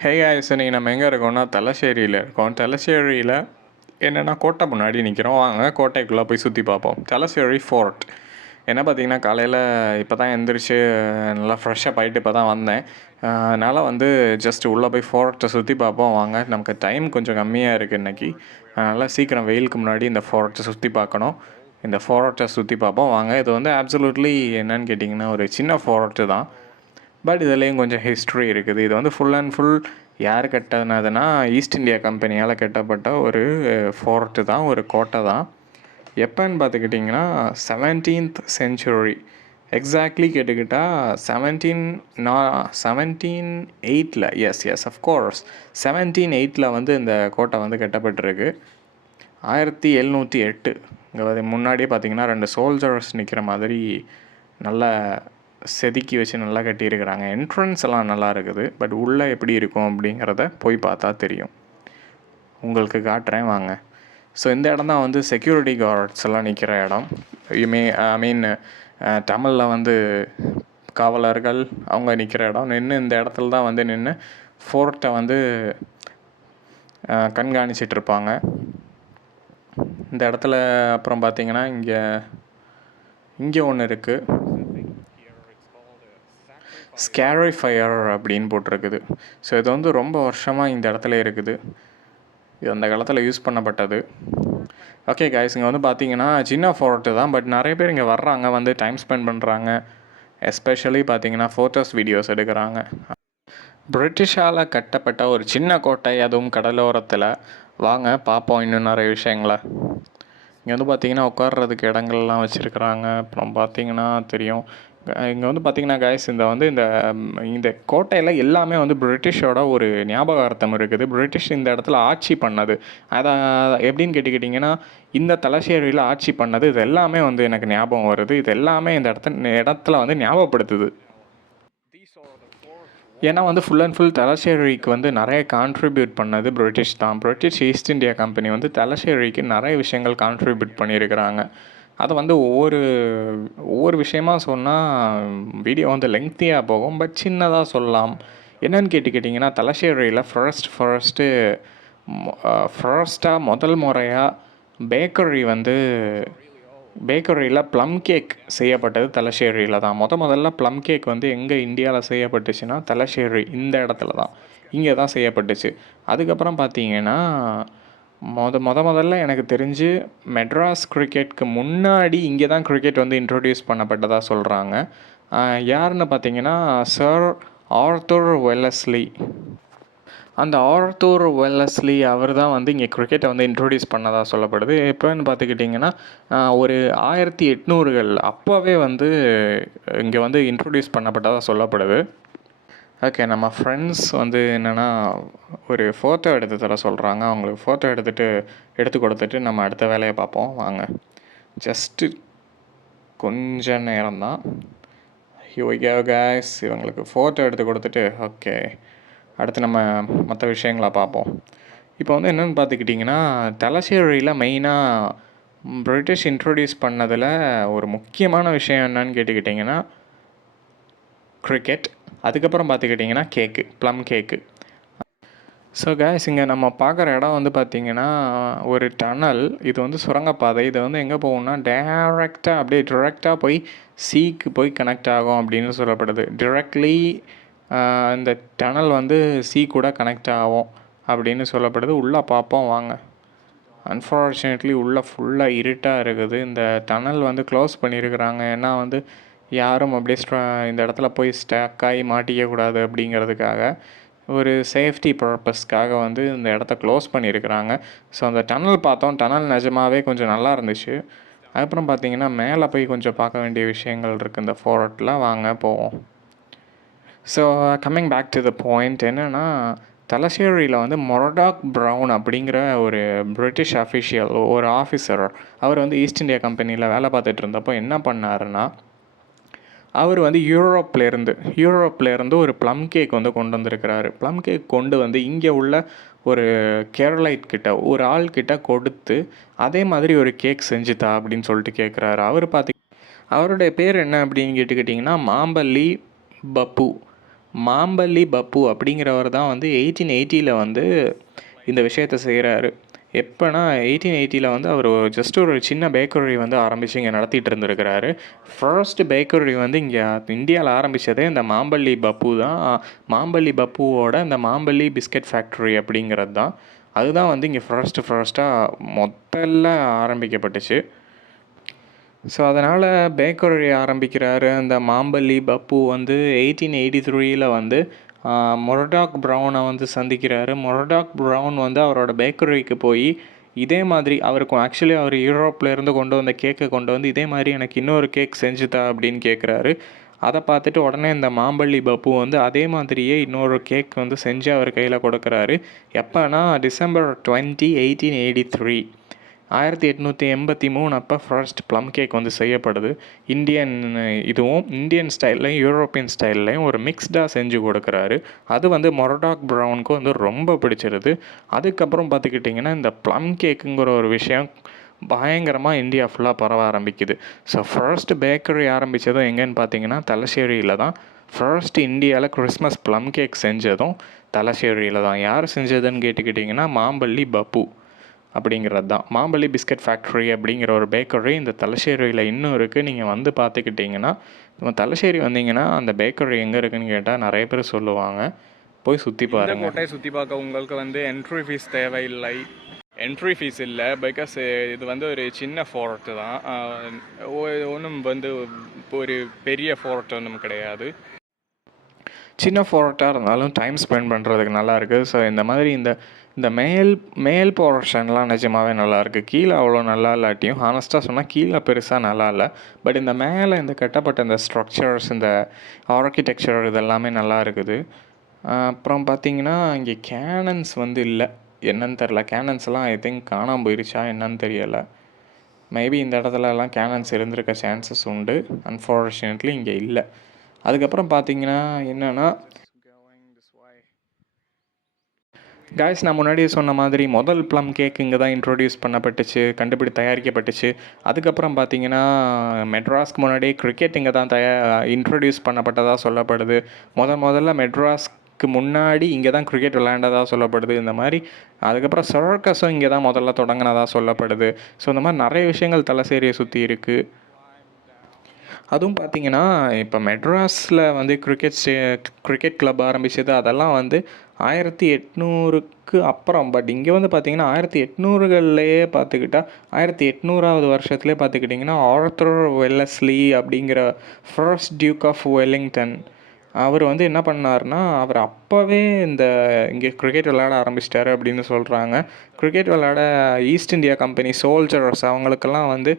ஹே guys, இன்னைக்கு நம்ம எங்கே இருக்கோம்னா தலச்சேரியில் இருக்கோம். தலச்சேரியில் என்னென்னா கோட்டை முன்னாடி நிற்கிறோம். வாங்க கோட்டைக்குள்ளே போய் சுற்றி பார்ப்போம். தலச்சேரி ஃபோர்ட் என்ன பார்த்தீங்கன்னா காலையில் இப்போ தான் எழுந்திரிச்சு நல்லா ஃப்ரெஷ்ஷப் ஆகிட்டு இப்போ தான் வந்தேன். அதனால் வந்து ஜஸ்ட் உள்ளே போய் ஃபோர்ட்டை சுற்றி பார்ப்போம். வாங்க, நமக்கு டைம் கொஞ்சம் கம்மியாக இருக்குது இன்றைக்கி. அதனால் சீக்கிரம் வெயிலுக்கு முன்னாடி இந்த ஃபோர்ட்டை சுற்றி பார்க்கணும். இந்த ஃபோர்ட்டை சுற்றி பார்ப்போம் வாங்க. இது வந்து ஆப்சல்யூட்லி என்னன்னு கேட்டிங்கன்னா ஒரு சின்ன ஃபோர்ட்டு தான். பட் இதுலேயும் கொஞ்சம் ஹிஸ்ட்ரி இருக்குது. இது வந்து ஃபுல் அண்ட் ஃபுல் யார் கட்டினதுன்னா ஈஸ்ட் இந்தியா கம்பெனியால் கட்டப்பட்ட ஒரு ஃபோர்ட்டு தான், ஒரு கோட்டை தான். எப்போன்னு பார்த்துக்கிட்டிங்கன்னா 17th century எக்ஸாக்ட்லி கேட்டுக்கிட்டால் 1708 எஸ் அஃப்கோர்ஸ் 1708 வந்து இந்த கோட்டை வந்து கட்டப்பட்டிருக்கு. 1708 இங்கே முன்னாடியே பார்த்திங்கன்னா 2 சோல்ஜர்ஸ் நிற்கிற மாதிரி நல்லா செதுக்கி வச்சு நல்லா கட்டியிருக்கிறாங்க. என்ட்ரன்ஸ் எல்லாம் நல்லா இருக்குது. பட் உள்ளே எப்படி இருக்கும் அப்படிங்கிறத போய் பார்த்தா தெரியும். உங்களுக்கு காட்டுறேன் வாங்க. ஸோ இந்த இடம் தான் வந்து செக்யூரிட்டி கார்ட்ஸ் எல்லாம் நிற்கிற இடம். ஐ மீன் தமிழில் வந்து காவலர்கள் அவங்க நிற்கிற இடம். நின்று இந்த இடத்துல தான் வந்து நின்று ஃபோர்ட்டை வந்து கண்காணிச்சிட்ருப்பாங்க. இந்த இடத்துல அப்புறம் பார்த்திங்கன்னா இங்கே ஒன்று இருக்குது, ஸ்கேரி ஃபயர் அப்படின்னு போட்டிருக்குது. ஸோ இது வந்து ரொம்ப வருஷமாக இந்த இடத்துல இருக்குது. இது அந்த காலத்தில் யூஸ் பண்ணப்பட்டது. ஓகே காய்ஸ், இங்கே வந்து பார்த்தீங்கன்னா சின்ன ஃபோர்ட்டு தான். பட் நிறைய பேர் இங்கே வர்றாங்க, வந்து டைம் ஸ்பெண்ட் பண்ணுறாங்க. எஸ்பெஷலி பார்த்தீங்கன்னா ஃபோட்டோஸ் வீடியோஸ் எடுக்கிறாங்க. பிரிட்டிஷால் கட்டப்பட்ட ஒரு சின்ன கோட்டை, அதுவும் கடலோரத்தில். வாங்க பார்ப்போம் இன்னும் நிறைய விஷயங்களை. இங்கே வந்து பார்த்திங்கன்னா உட்கார்றதுக்கு இடங்கள்லாம் வச்சுருக்குறாங்க. அப்புறம் பார்த்திங்கன்னா தெரியும் இங்கே வந்து பார்த்திங்கன்னா காய்ஸ் இந்த கோட்டையில் எல்லாமே வந்து பிரிட்டிஷோட ஒரு ஞாபகார்த்தம் இருக்குது. பிரிட்டிஷ் இந்த இடத்துல ஆட்சி பண்ணது அதை எப்படின்னு கேட்டுக்கிட்டிங்கன்னா இந்த தலச்சேரியில் ஆட்சி பண்ணது இது எல்லாமே வந்து எனக்கு ஞாபகம் வருது. இது எல்லாமே இந்த இடத்துல வந்து ஞாபகப்படுத்துது. ஏன்னா வந்து ஃபுல் அண்ட் ஃபுல் தலச்சேரிக்கு வந்து நிறைய கான்ட்ரிபியூட் பண்ணது பிரிட்டிஷ் தான். பிரிட்டிஷ் ஈஸ்ட் இந்தியா கம்பெனி வந்து தலச்சேரிக்கு நிறைய விஷயங்கள் கான்ட்ரிபியூட் பண்ணியிருக்கிறாங்க. அதை வந்து ஒவ்வொரு விஷயமா சொன்னால் வீடியோ வந்து லெங்க்த்தியாக போகும். பட் சின்னதாக சொல்லலாம். என்னென்னு கேட்டிங்கன்னா தலச்சேரியில் ஃபர்ஸ்ட்டாக முதல் முறையாக பேக்கரியில் ப்ளம் கேக் செய்யப்பட்டது தலச்சேரியில் தான். முதல்ல ப்ளம் கேக் வந்து எங்கே இந்தியாவில் செய்யப்பட்டுச்சுன்னா தலச்சேரி இந்த இடத்துல தான், இங்கே தான் செய்யப்பட்டுச்சு. அதுக்கப்புறம் பார்த்தீங்கன்னா முதல்ல எனக்கு தெரிஞ்சு மெட்ராஸ் கிரிக்கெட்க்கு முன்னாடி இங்கே தான் கிரிக்கெட் வந்து இன்ட்ரொடியூஸ் பண்ணப்பட்டதாக சொல்கிறாங்க. யாருன்னு பார்த்தீங்கன்னா சர் ஆர்த்தர் வெல்லஸ்லி. அந்த ஆர்த்தர் வெல்லஸ்லி அவர் தான் வந்து இங்கே கிரிக்கெட்டை வந்து இன்ட்ரொடியூஸ் பண்ணதாக சொல்லப்படுது. எப்போன்னு பார்த்துக்கிட்டிங்கன்னா ஒரு 1800கள் அப்போவே வந்து இங்கே வந்து இன்ட்ரொடியூஸ் பண்ணப்பட்டதாக சொல்லப்படுது. ஓகே, நம்ம ஃப்ரெண்ட்ஸ் வந்து என்னென்னா ஒரு ஃபோட்டோ எடுத்து தர சொல்கிறாங்க. அவங்களுக்கு ஃபோட்டோ எடுத்து கொடுத்துட்டு நம்ம அடுத்த வேலையை பார்ப்போம் வாங்க. ஜஸ்ட்டு கொஞ்ச நேரம்தான். கேஸ் இவங்களுக்கு ஃபோட்டோ எடுத்து கொடுத்துட்டு ஓகே அடுத்து நம்ம மற்ற விஷயங்களை பார்ப்போம். இப்போ வந்து என்னென்னு பார்த்துக்கிட்டிங்கன்னா தலச்சேரியில் மெயினாக பிரிட்டிஷ் இன்ட்ரொடியூஸ் பண்ணதில் ஒரு முக்கியமான விஷயம் என்னன்னு கேட்டுக்கிட்டிங்கன்னா கிரிக்கெட். அதுக்கப்புறம் பார்த்துக்கிட்டிங்கன்னா ப்ளம் கேக்கு. ஸோ கேஸ் இங்கே நம்ம பார்க்குற இடம் வந்து பார்த்திங்கன்னா ஒரு டனல். இது வந்து சுரங்கப்பாதை. இது வந்து எங்கே போகும்னா டிரெக்டாக போய் சீக்கு போய் கனெக்ட் ஆகும் அப்படின்னு சொல்லப்படுது. டிரெக்ட்லி இந்த டனல் வந்து சீ கூட கனெக்ட் ஆகும் அப்படின்னு சொல்லப்படுது. உள்ளே பார்ப்போம் வாங்க. அன்ஃபார்ச்சுனேட்லி உள்ளே ஃபுல்லாக இருட்டாக இருக்குது. இந்த டனல் வந்து க்ளோஸ் பண்ணியிருக்கிறாங்க. ஏன்னா வந்து யாரும் அப்படியே இந்த இடத்துல போய் ஸ்டக்காகி மாட்டிக்கக்கூடாது அப்படிங்கிறதுக்காக, ஒரு சேஃப்டி பர்பஸ்க்காக வந்து இந்த இடத்த க்ளோஸ் பண்ணியிருக்கிறாங்க. ஸோ அந்த டனல் பார்த்தோம். டனல் நிஜமாகவே கொஞ்சம் நல்லா இருந்துச்சு. அதுக்கப்புறம் பார்த்திங்கன்னா மேலே போய் கொஞ்சம் பார்க்க வேண்டிய விஷயங்கள் இருக்குது இந்த ஃபோர்ட்டில். வாங்க போவோம். So coming back to the point என்னென்னா தலச்சேரியில் வந்து மொரடாக் ப்ரவுன் அப்படிங்கிற ஒரு பிரிட்டிஷ் அஃபிஷியல், ஒரு ஆஃபீஸர், அவர் வந்து ஈஸ்ட் இந்தியா கம்பெனியில் வேலை பார்த்துட்டு இருந்தப்போ என்ன பண்ணாருன்னா அவர் வந்து யூரோப்லேருந்து ஒரு ப்ளம் கேக் வந்து கொண்டு வந்திருக்கிறாரு. ப்ளம் கேக் கொண்டு வந்து இங்கே உள்ள ஒரு கேரளைட் கிட்ட ஒரு ஆள்கிட்ட கொடுத்து அதே மாதிரி ஒரு கேக் செஞ்சுதா அப்படின்னு சொல்லிட்டு கேட்குறாரு. அவருடைய பேர் என்ன அப்படின்னு கேட்டுக்கிட்டிங்கன்னா மாம்பல்லி பப்பு. மாம்பல்லி பப்பு அப்படிங்கிறவர் தான் வந்து 1880 வந்து இந்த விஷயத்தை செய்கிறாரு. எப்போனா 1880 வந்து அவர் ஜஸ்ட் ஒரு சின்ன பேக்கரி வந்து ஆரம்பித்து இங்கே நடத்திட்டு இருந்திருக்கிறாரு. ஃபர்ஸ்ட் பேக்கரி வந்து இங்கே இந்தியாவில் ஆரம்பித்ததே இந்த மாம்பல்லி பப்பு தான். மாம்பல்லி பப்புவோட இந்த மாம்பல்லி பிஸ்கட் ஃபேக்ட்ரி அப்படிங்கிறது தான். அதுதான் வந்து இங்கே ஃபர்ஸ்ட்டாக முதல்ல ஆரம்பிக்கப்பட்டுச்சு. ஸோ அதனால் பேக்கரி ஆரம்பிக்கிறாரு. அந்த மாம்பல்லி பப்பு வந்து 1883 வந்து மொரடாக் ப்ரௌனை வந்து சந்திக்கிறாரு. மொரடாக் ப்ரௌன் வந்து அவரோட பேக்கரிக்கு போய் இதே மாதிரி அவருக்கும் ஆக்சுவலி அவர் யூரோப்லேருந்து கொண்டு வந்த கேக்கை கொண்டு வந்து இதே மாதிரி எனக்கு இன்னொரு கேக் செஞ்சுதா அப்படின்னு கேட்குறாரு. அதை பார்த்துட்டு உடனே இந்த மாம்பல்லி பப்பு வந்து அதே மாதிரியே இன்னொரு கேக் வந்து செஞ்சு அவர் கையில் கொடுக்குறாரு. எப்போனா டிசம்பர் 20, 1883 1883 அப்போ ஃபர்ஸ்ட் ப்ளம் கேக் வந்து செய்யப்படுது. இந்தியன் ஸ்டைல்லையும் யூரோப்பியன் ஸ்டைல்லையும் ஒரு மிக்ஸ்டாக செஞ்சு கொடுக்குறாரு. அது வந்து மொரடாக் ப்ரௌனுக்கு வந்து ரொம்ப பிடிச்சிருது. அதுக்கப்புறம் பார்த்துக்கிட்டிங்கன்னா இந்த ப்ளம் கேக்குங்கிற ஒரு விஷயம் பயங்கரமாக இந்தியா ஃபுல்லாக பரவ ஆரம்பிக்குது. ஸோ ஃபர்ஸ்ட் பேக்கரி ஆரம்பித்ததும் எங்கேன்னு பார்த்தீங்கன்னா தலசேரியில் தான். ஃபர்ஸ்ட் இந்தியாவில் கிறிஸ்மஸ் ப்ளம் கேக் செஞ்சதும் தலசேரியில் தான். யார் செஞ்சதுன்னு கேட்டுக்கிட்டிங்கன்னா மாம்பல்லி பப்பு அப்படிங்கிறது தான். மாம்பல்லி பிஸ்கட் ஃபேக்ட்ரி அப்படிங்கிற ஒரு பேக்கரி இந்த தலசேரியில் இன்னும் இருக்குது. நீங்கள் வந்து பார்த்துக்கிட்டிங்கன்னா நம்ம தலசேரி வந்தீங்கன்னா அந்த பேக்கரி எங்கே இருக்குதுன்னு கேட்டால் நிறைய பேர் சொல்லுவாங்க. போய் சுற்றி பாருங்கள். கோட்டையை சுற்றி பார்க்க உங்களுக்கு வந்து என்ட்ரி ஃபீஸ் தேவையில்லை. என்ட்ரி ஃபீஸ் இல்லை, பிகாஸ் இது வந்து ஒரு சின்ன ஃபோர்ட்டு தான். ஒன்றும் வந்து ஒரு பெரிய ஃபோர்ட் ஒன்றும் கிடையாது. சின்ன ஃபோர்ட்டாக இருந்தாலும் டைம் ஸ்பெண்ட் பண்ணுறதுக்கு நல்லாயிருக்கு. ஸோ இந்த மாதிரி இந்த மேல் போர்ஷன்லாம் நிஜமாகவே நல்லாயிருக்கு. கீழே அவ்வளோ நல்லா இல்லாட்டியும் ஹானஸ்ட்டாக சொன்னால் கீழே பெருசாக நல்லா இல்லை. பட் இந்த மேலே இந்த கட்டப்பட்ட இந்த ஸ்ட்ரக்சர்ஸ், இந்த ஆர்கிடெக்சர் இதெல்லாமே நல்லா இருக்குது. அப்புறம் பார்த்தீங்கன்னா இங்கே கேனன்ஸ் வந்து இல்லை, என்னன்னு தெரில. கேனன்ஸ்லாம் ஐ திங்க் காணாமல் போயிருச்சா என்னன்னு தெரியலை. மேபி இந்த இடத்துலலாம் கேனன்ஸ் இருந்திருக்க சான்சஸ் உண்டு. அன்ஃபார்ச்சுனேட்லி இங்கே இல்லை. அதுக்கப்புறம் பார்த்தீங்கன்னா என்னென்னா காய்ஸ், நான் முன்னாடியே சொன்ன மாதிரி முதல் ப்ளம் கேக் இங்கே தான் இன்ட்ரொடியூஸ் பண்ணப்பட்டுச்சு, தயாரிக்கப்பட்டுச்சு. அதுக்கப்புறம் பார்த்தீங்கன்னா மெட்ராஸ்க்கு முன்னாடியே கிரிக்கெட் இங்கே தான் இன்ட்ரொடியூஸ் பண்ணப்பட்டதாக சொல்லப்படுது. முதல்ல மெட்ராஸ்க்கு முன்னாடி இங்கே தான் கிரிக்கெட் விளையாண்டதாக சொல்லப்படுது. இந்த மாதிரி அதுக்கப்புறம் சர்க்கஸும் இங்கே தான் முதல்ல தொடங்கினதாக சொல்லப்படுது. ஸோ இந்த மாதிரி நிறைய விஷயங்கள் தலசேரியை சுற்றி இருக்குது. அதுவும் பார்த்திங்கன்னா இப்போ மெட்ராஸில் வந்து கிரிக்கெட் கிளப் ஆரம்பித்தது அதெல்லாம் வந்து 1800க்கு அப்புறம். பட் இங்கே வந்து பார்த்திங்கன்னா 1800களிலேயே பார்த்துக்கிட்டா 1800வது வருஷத்துலேயே பார்த்துக்கிட்டிங்கன்னா ஆர்தர் வெல்லஸ்லி அப்படிங்கிற ஃபர்ஸ்ட் டியூக் ஆஃப் வெல்லிங்டன் அவர் வந்து என்ன பண்ணார்னா அவர் அப்போவே இங்கே கிரிக்கெட் விளையாட ஆரம்பிச்சிட்டாரு அப்படின்னு சொல்கிறாங்க. கிரிக்கெட் விளையாட ஈஸ்ட் இந்தியா கம்பெனி சோல்ஜர்ஸ் அவங்களுக்கெல்லாம் வந்து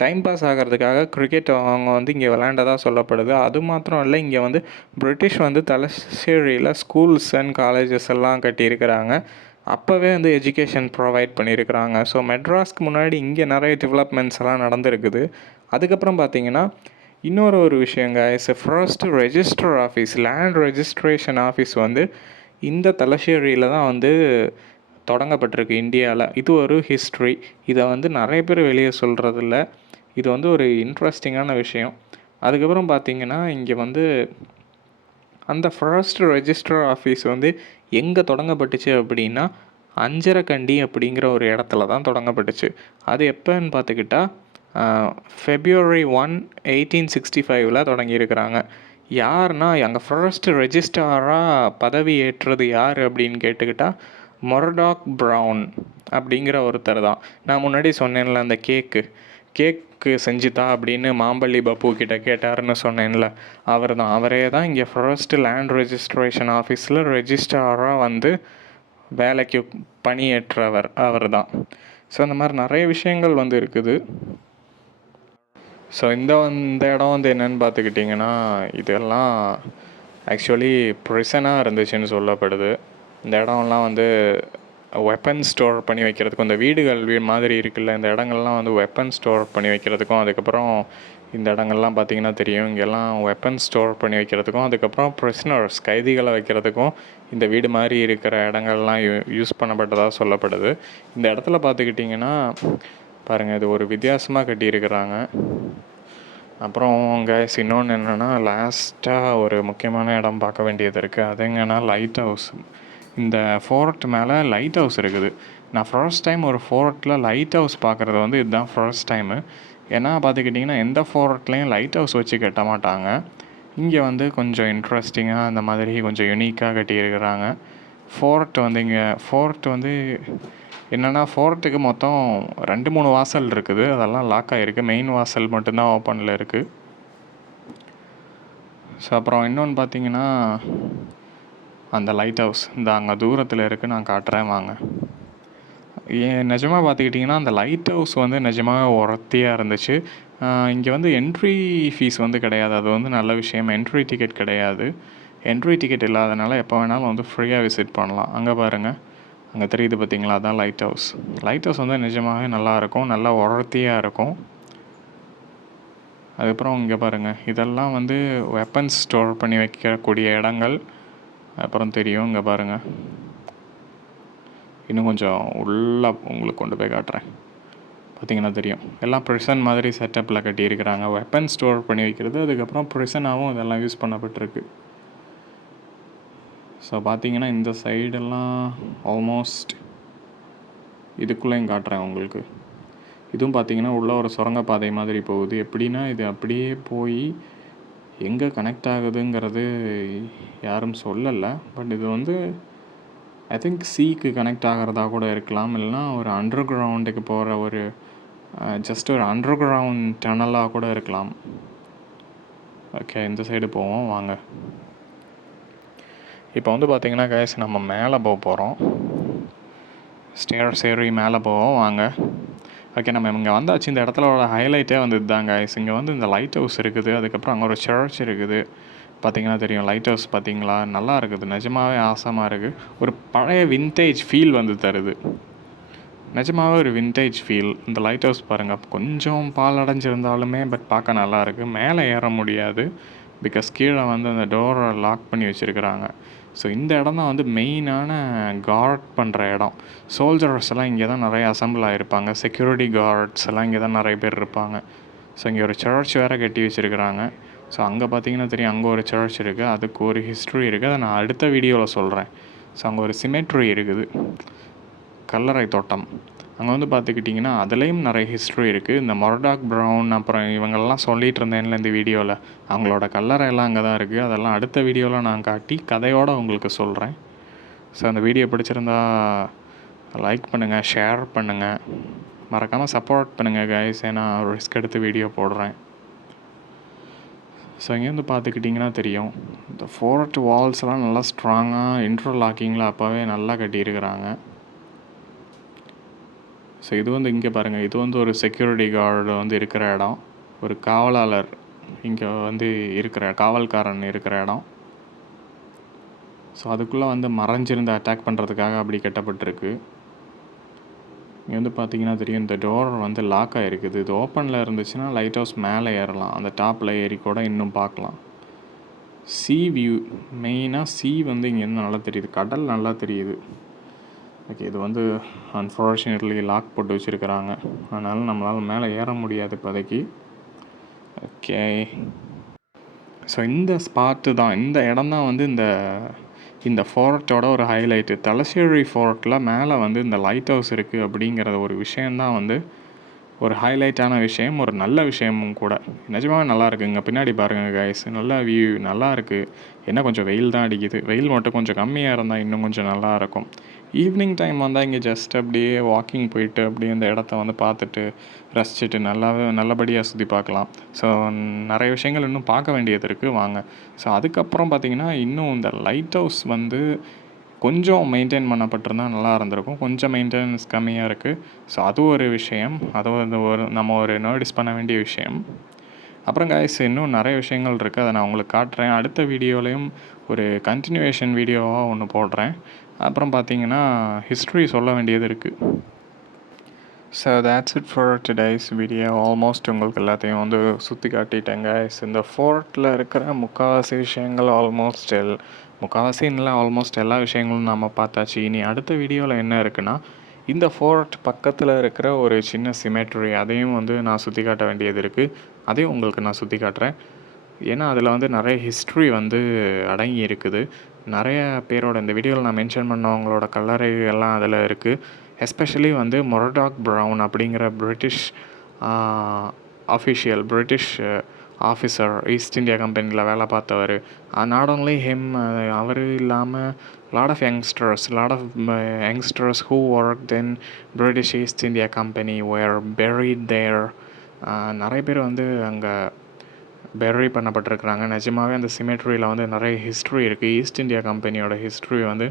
டைம் பாஸ் ஆகிறதுக்காக கிரிக்கெட் அவங்க வந்து இங்கே விளையாண்டதாக சொல்லப்படுது. அது மாத்திரம் இல்லை, இங்கே வந்து பிரிட்டிஷ் வந்து தலசேரியில் ஸ்கூல்ஸ் அண்ட் காலேஜஸ் எல்லாம் கட்டியிருக்கிறாங்க. அப்போவே வந்து எஜுகேஷன் ப்ரொவைட் பண்ணியிருக்கிறாங்க. ஸோ மெட்ராஸ்க்கு முன்னாடி இங்கே நிறைய டெவலப்மெண்ட்ஸ் எல்லாம் நடந்திருக்குது. அதுக்கப்புறம் பார்த்திங்கன்னா இன்னொரு விஷயங்க, first register office, land registration office வந்து இந்த தலசேரியில் தான் வந்து தொடங்கப்பட்டிருக்கு இந்தியாவில். இது ஒரு ஹிஸ்ட்ரி. இதை வந்து நிறைய பேர் வெளியே சொல்கிறதில்ல. இது வந்து ஒரு இன்ட்ரெஸ்டிங்கான விஷயம். அதுக்கப்புறம் பார்த்திங்கன்னா இங்கே வந்து அந்த ஃபர்ஸ்ட் ரெஜிஸ்டர் ஆஃபீஸ் வந்து எங்கே தொடங்கப்பட்டுச்சு அப்படின்னா அஞ்சரக்கண்டி அப்படிங்கிற ஒரு இடத்துல தான் தொடங்கப்பட்டுச்சு. அது எப்போன்னு பார்த்துக்கிட்டா February 1, 1865 தொடங்கியிருக்கிறாங்க. யாருன்னா அங்கே ஃபர்ஸ்ட் ரெஜிஸ்ட்ராராக பதவி ஏற்றது யார் அப்படின்னு கேட்டுக்கிட்டால் மொரடாக் ப்ரௌன் அப்படிங்கிற ஒருத்தர் தான். நான் முன்னாடி சொன்னேன்ல அந்த கேக்கு செஞ்சுதா அப்படின்னு மாம்பல்லி பப்பு கிட்ட கேட்டாருன்னு சொன்னேன்ல, அவரே தான் இங்கே ஃபர்ஸ்ட் லேண்ட் ரெஜிஸ்ட்ரேஷன் ஆஃபீஸில் ரெஜிஸ்ட்ராராக வந்து வேலைக்கு பணியேற்றவர் அவர் தான். ஸோ அந்த மாதிரி நிறைய விஷயங்கள் வந்து இருக்குது. ஸோ இந்த இடம் வந்து என்னென்னு பார்த்துக்கிட்டிங்கன்னா இதெல்லாம் ஆக்சுவலி ப்ரிசனாக இருந்துச்சுன்னு சொல்லப்படுது. இந்த இடம்லாம் வந்து வெப்பன் ஸ்டோர் பண்ணி வைக்கிறதுக்கும், இந்த வீடுகள் மாதிரி இருக்குல்ல, இந்த இடங்கள்லாம் வந்து வெப்பன் ஸ்டோர் பண்ணி வைக்கிறதுக்கும், அதுக்கப்புறம் இந்த இடங்கள்லாம் பார்த்திங்கன்னா தெரியும், இங்கெல்லாம் வெப்பன் ஸ்டோர் பண்ணி வைக்கிறதுக்கும், அதுக்கப்புறம் ப்ரிசனர்ஸ் கைதிகளை வைக்கிறதுக்கும் இந்த வீடு மாதிரி இருக்கிற இடங்கள்லாம் யூஸ் பண்ணப்பட்டதாக சொல்லப்படுது. இந்த இடத்துல பார்த்துக்கிட்டிங்கன்னா பாருங்கள், இது ஒரு வித்தியாசமாக கட்டியிருக்கிறாங்க. அப்புறம் கைஸ் இன்னொன்று என்னென்னா, லாஸ்ட்டாக ஒரு முக்கியமான இடம் பார்க்க வேண்டியது இருக்குது. அது எங்கன்னா லைட் ஹவுஸ். இந்த ஃபோர்ட் மேலே லைட் ஹவுஸ் இருக்குது. நான் ஃபர்ஸ்ட் டைம் ஒரு ஃபோர்ட்டில் லைட் ஹவுஸ் பார்க்குறது வந்து இதுதான் ஃபர்ஸ்ட் டைமு. ஏன்னா பார்த்துக்கிட்டிங்கன்னா எந்த ஃபோர்ட்லேயும் லைட் ஹவுஸ் வச்சு கட்ட மாட்டாங்க. இங்கே வந்து கொஞ்சம் இன்ட்ரெஸ்டிங்காக அந்த மாதிரி கொஞ்சம் யுனிக்காக கட்டியிருக்கிறாங்க. ஃபோர்ட் வந்து என்னென்னா, ஃபோர்ட்டுக்கு மொத்தம் 2-3 வாசல் இருக்குது. அதெல்லாம் லாக் ஆகிருக்கு. மெயின் வாசல் மட்டும்தான் ஓப்பனில் இருக்குது. ஸோ அப்புறம் இன்னொன்று பார்த்தீங்கன்னா, அந்த லைட் ஹவுஸ் இந்த அங்கே தூரத்தில் இருக்குது. நான் காட்டுறேன் வாங்க. நிஜமாக பார்த்துக்கிட்டிங்கன்னா அந்த லைட் ஹவுஸ் வந்து நிஜமாக ஒர்த்தியாக இருந்துச்சு. இங்கே வந்து என்ட்ரி ஃபீஸ் வந்து கிடையாது. அது வந்து நல்ல விஷயம். என்ட்ரி டிக்கெட் கிடையாது. என்ட்ரி டிக்கெட் இல்லாதனால எப்போ வேணாலும் வந்து ஃப்ரீயாக விசிட் பண்ணலாம். அங்கே பாருங்கள், அங்கே தெரியுது பார்த்தீங்களா, அதான் லைட் ஹவுஸ். லைட் ஹவுஸ் வந்து நிஜமாகவே நல்லாயிருக்கும், நல்லா ஒர்த்தியாக இருக்கும். அதுக்கப்புறம் இங்கே பாருங்கள், இதெல்லாம் வந்து வெப்பன்ஸ் ஸ்டோர் பண்ணி வைக்கக்கூடிய இடங்கள். அப்புறம் தெரியும், இங்கே பாருங்கள், இன்னும் கொஞ்சம் உள்ளே உங்களுக்கு கொண்டு போய் காட்டுறேன். பார்த்திங்கன்னா தெரியும், எல்லாம் ப்ரிசன் மாதிரி செட்டப்பில் கட்டியிருக்கிறாங்க. வெப்பன் ஸ்டோர் பண்ணி வைக்கிறது. அதுக்கப்புறம் ப்ரிசனாகவும் இதெல்லாம் யூஸ் பண்ணப்பட்டிருக்கு. ஸோ பார்த்திங்கன்னா இந்த சைடெல்லாம் ஆல்மோஸ்ட் இதுக்குள்ளேயும் காட்டுறேன் உங்களுக்கு. இதுவும் பார்த்திங்கன்னா உள்ளே ஒரு சுரங்கப்பாதை மாதிரி போகுது. எப்படின்னா இது அப்படியே போய் எங்கே கனெக்ட் ஆகுதுங்கிறது யாரும் சொல்லலை. பட் இது வந்து ஐ திங்க் சீக்கு கனெக்ட் ஆகிறதா கூட இருக்கலாம். இல்லைனா ஒரு அண்டர் கிரவுண்டுக்கு போகிற ஒரு ஜஸ்ட் ஒரு அண்டர் கிரவுண்ட் டனலாக கூட இருக்கலாம். ஓகே, இந்த சைடு போவோம் வாங்க. இப்போ வந்து பார்த்திங்கன்னா கைஸ், நம்ம மேலே போக போகிறோம். ஸ்டேர்ஸ் ஏறி மேலே போவோம் வாங்க. ஓகே, நம்ம இங்கே வந்தாச்சு. இந்த இடத்துல ஹைலைட்டே வந்து இதுதான் கைஸ். இங்கே வந்து இந்த லைட் ஹவுஸ் இருக்குது. அதுக்கப்புறம் அங்கே ஒரு சர்ச் இருக்குது. பார்த்திங்கன்னா தெரியும், லைட் ஹவுஸ் பார்த்திங்களா, நல்லா இருக்குது. நிஜமாகவே ஆசமாக இருக்குது. ஒரு பழைய வின்டேஜ் ஃபீல் வந்து தருது. நிஜமாகவே ஒரு வின்டேஜ் ஃபீல். இந்த லைட் ஹவுஸ் பாருங்கள், கொஞ்சம் பால் அடைஞ்சிருந்தாலுமே பட் பார்க்க நல்லா இருக்குது. மேலே ஏற முடியாது, பிகாஸ் கீழே வந்து அந்த டோரை லாக் பண்ணி வச்சுருக்கிறாங்க. ஸோ இந்த இடம் தான் வந்து மெயினான கார்ட் பண்ணுற இடம். சோல்ஜர்ஸ் எல்லாம் இங்கே தான் நிறைய அசம்பிள் ஆகிருப்பாங்க. செக்யூரிட்டி கார்ட்ஸ் எல்லாம் இங்கே தான் நிறைய பேர் இருப்பாங்க. ஸோ இங்கே ஒரு சர்ச் வேறு கட்டி வச்சுருக்கிறாங்க. ஸோ அங்கே பார்த்தீங்கன்னா தெரியும், அங்கே ஒரு சர்ச் இருக்குது. அதுக்கு ஒரு ஹிஸ்ட்ரி இருக்குது. அதை நான் அடுத்த வீடியோவில் சொல்கிறேன். ஸோ அங்கே ஒரு சிமெட்ரி இருக்குது, கல்லறை தோட்டம். அங்கே வந்து பார்த்துக்கிட்டிங்கன்னா அதுலேயும் நிறைய ஹிஸ்ட்ரி இருக்குது. இந்த மொரடாக் ப்ரௌன் அப்புறம் இவங்கெல்லாம் சொல்லிகிட்டு இருந்தேன்ல இந்த வீடியோவில், அவங்களோட கல்லறை எல்லாம் அங்கே தான் இருக்குது. அதெல்லாம் அடுத்த வீடியோவில் நான் காட்டி கதையோடு உங்களுக்கு சொல்கிறேன். ஸோ அந்த வீடியோ பிடிச்சிருந்தா லைக் பண்ணுங்கள், ஷேர் பண்ணுங்கள், மறக்காமல் சப்போர்ட் பண்ணுங்கள் கைஸ். ஏன்னா ரிஸ்க் எடுத்து வீடியோ போடுறேன். ஸோ இங்கேருந்து பார்த்துக்கிட்டிங்கன்னா தெரியும், இந்த ஃபோர்ட் வால்ஸ்லாம் நல்லா ஸ்ட்ராங்காக இன்டர்லாக்கிங்கில் அப்போவே நல்லா கட்டியிருக்கிறாங்க. ஸோ இது வந்து இங்கே பாருங்கள், இது வந்து ஒரு செக்யூரிட்டி கார்டு வந்து இருக்கிற இடம். ஒரு காவலாளர் இங்கே வந்து இருக்கிற காவல்காரன் இருக்கிற இடம். ஸோ அதுக்குள்ளே வந்து மறைஞ்சிருந்து அட்டாக் பண்ணுறதுக்காக அப்படி கட்டப்பட்டிருக்கு. இங்கே வந்து பார்த்திங்கன்னா தெரியும், இந்த டோர் வந்து லாக் ஆகிருக்குது. இது ஓப்பனில் இருந்துச்சுன்னா லைட் ஹவுஸ் மேலே ஏறலாம், அந்த டாப்பில் ஏறி கூட இன்னும் பார்க்கலாம். சீ வியூ, மெயினாக சீ வந்து இங்கேருந்து நல்லா தெரியுது, கடல் நல்லா தெரியுது. ஓகே, இது வந்து அன்ஃபார்ச்சுனேட்லி லாக் போட்டு வச்சுருக்கிறாங்க. அதனால் நம்மளால் மேலே ஏற முடியாது இப்போதைக்கு. ஓகே, ஸோ இந்த ஸ்பாட்டு தான், இந்த இடம் தான் வந்து இந்த ஃபோர்ட்டோட ஒரு ஹைலைட்டு. தலசேரி ஃபோர்ட்டில் மேலே வந்து இந்த லைட் ஹவுஸ் இருக்குது அப்படிங்கிற ஒரு விஷயந்தான் வந்து ஒரு ஹைலைட்டான விஷயம், ஒரு நல்ல விஷயமும் கூட. நிஜமாகவே நல்லா இருக்குங்க. பின்னாடி பாருங்கள் கைஸ், நல்லா வியூ நல்லா இருக்குது. என்ன கொஞ்சம் வெயில் தான் அடிக்குது. வெயில் மட்டும் கொஞ்சம் கம்மியாக இருந்தால் இன்னும் கொஞ்சம் நல்லாயிருக்கும். ஈவினிங் டைம் வந்தால் இங்கே ஜஸ்ட் அப்படியே வாக்கிங் போயிட்டு அப்படியே இந்த இடத்த வந்து பார்த்துட்டு ரசிச்சுட்டு நல்லபடியாக சுற்றி பார்க்கலாம். ஸோ நிறைய விஷயங்கள் இன்னும் பார்க்க வேண்டியது இருக்குது வாங்க. ஸோ அதுக்கப்புறம் பார்த்திங்கன்னா இன்னும் இந்த லைட் ஹவுஸ் வந்து கொஞ்சம் மெயின்டைன் பண்ணப்பட்டிருந்தால் நல்லா இருந்திருக்கும். கொஞ்சம் மெயின்டெனன்ஸ் கம்மியாக இருக்குது. ஸோ அது ஒரு விஷயம், அது வந்து நம்ம நோட்டீஸ் பண்ண வேண்டிய விஷயம். அப்புறம் கைஸ் இன்னும் நிறைய விஷயங்கள் இருக்குது, அதை நான் உங்களுக்கு காட்டுறேன். அடுத்த வீடியோலையும் ஒரு கண்டினியூவேஷன் வீடியோவாக ஒன்று போடுறேன். அப்புறம் பார்த்திங்கன்னா ஹிஸ்ட்ரி சொல்ல வேண்டியது இருக்குது. So that's it for today's video. Almost உங்களுக்கு எல்லாத்தையும் வந்து சுற்றி காட்டிட்டேங்க. இந்த ஃபோர்ட்டில் இருக்கிற முக்கால்வாசி விஷயங்கள் ஆல்மோஸ்ட் எல்லா விஷயங்களும் நம்ம பார்த்தாச்சு. இனி அடுத்த வீடியோவில் என்ன இருக்குன்னா, இந்த ஃபோர்ட் பக்கத்தில் இருக்கிற ஒரு சின்ன சிமெட்ரி, அதையும் வந்து நான் சுற்றி காட்ட வேண்டியது இருக்குது. அதையும் உங்களுக்கு நான் சுற்றி காட்டுறேன். ஏன்னா அதில் வந்து நிறைய ஹிஸ்ட்ரி வந்து அடங்கி இருக்குது. நிறைய பேரோட இந்த வீடியோவில் நான் மென்ஷன் பண்ணவங்களோட கல்லறை எல்லாம் அதில் இருக்குது. எஸ்பெஷலி வந்து மொரடாக் ப்ரவுன் அப்படிங்கிற British British officer, East India கம்பெனியில் வேலை பார்த்தவர். நாட் ஓன்லி ஹிம், அவர் இல்லாமல் lot of youngsters who worked in British East India Company were buried there. நிறைய பேர் வந்து அங்கே பெரி பண்ணப்பட்டிருக்கிறாங்க. நிஜமாகவே அந்த சிமெட்ரியில் வந்து நிறைய ஹிஸ்ட்ரி இருக்குது. ஈஸ்ட் இந்தியா கம்பெனியோட ஹிஸ்ட்ரி வந்து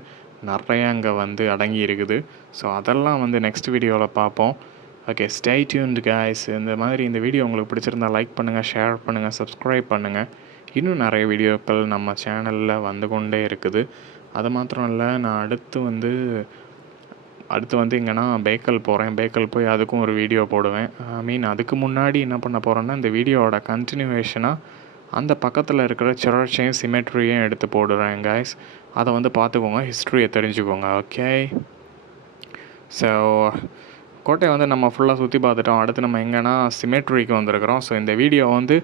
நிறைய அங்கே வந்து அடங்கி இருக்குது. ஸோ அதெல்லாம் வந்து நெக்ஸ்ட் வீடியோவில் பார்ப்போம். Okay, stay tuned guys. இந்த வீடியோ உங்களுக்கு பிடிச்சிருந்தா லைக் பண்ணுங்கள், ஷேர் பண்ணுங்கள், சப்ஸ்கிரைப் பண்ணுங்கள். இன்னும் நிறைய வீடியோக்கள் நம்ம சேனலில் வந்து கொண்டே இருக்குது. அது மாத்திரம் இல்லை, நான் அடுத்து வந்து எங்கன்னா பேக்கல் போகிறேன். பேக்கல் போய் அதுக்கும் ஒரு வீடியோ போடுவேன். அதுக்கு முன்னாடி என்ன பண்ண போகிறேன்னா, இந்த வீடியோவோட கண்டினியூவேஷனாக அந்த பக்கத்தில் இருக்கிற சர்ச்சையும் சிமெட்ரியும் எடுத்து போடுறேன் guys. அதை வந்து பார்த்துக்கோங்க, ஹிஸ்ட்ரியை தெரிஞ்சுக்கோங்க. ஓகே, ஸோ கோட்டையை வந்து நம்ம ஃபுல்லாக சுற்றி பார்த்துட்டோம். அடுத்து நம்ம எங்கன்னா சிமெட்ரிக்கு வந்திருக்கிறோம். ஸோ இந்த வீடியோ வந்து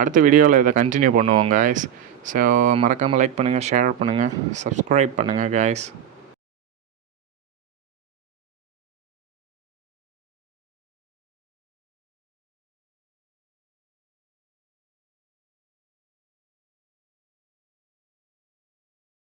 அடுத்த வீடியோவில் இதை கண்டினியூ பண்ணுவோம் guys. ஸோ மறக்காமல் லைக் பண்ணுங்கள், ஷேர் பண்ணுங்கள், சப்ஸ்கிரைப் பண்ணுங்கள் guys.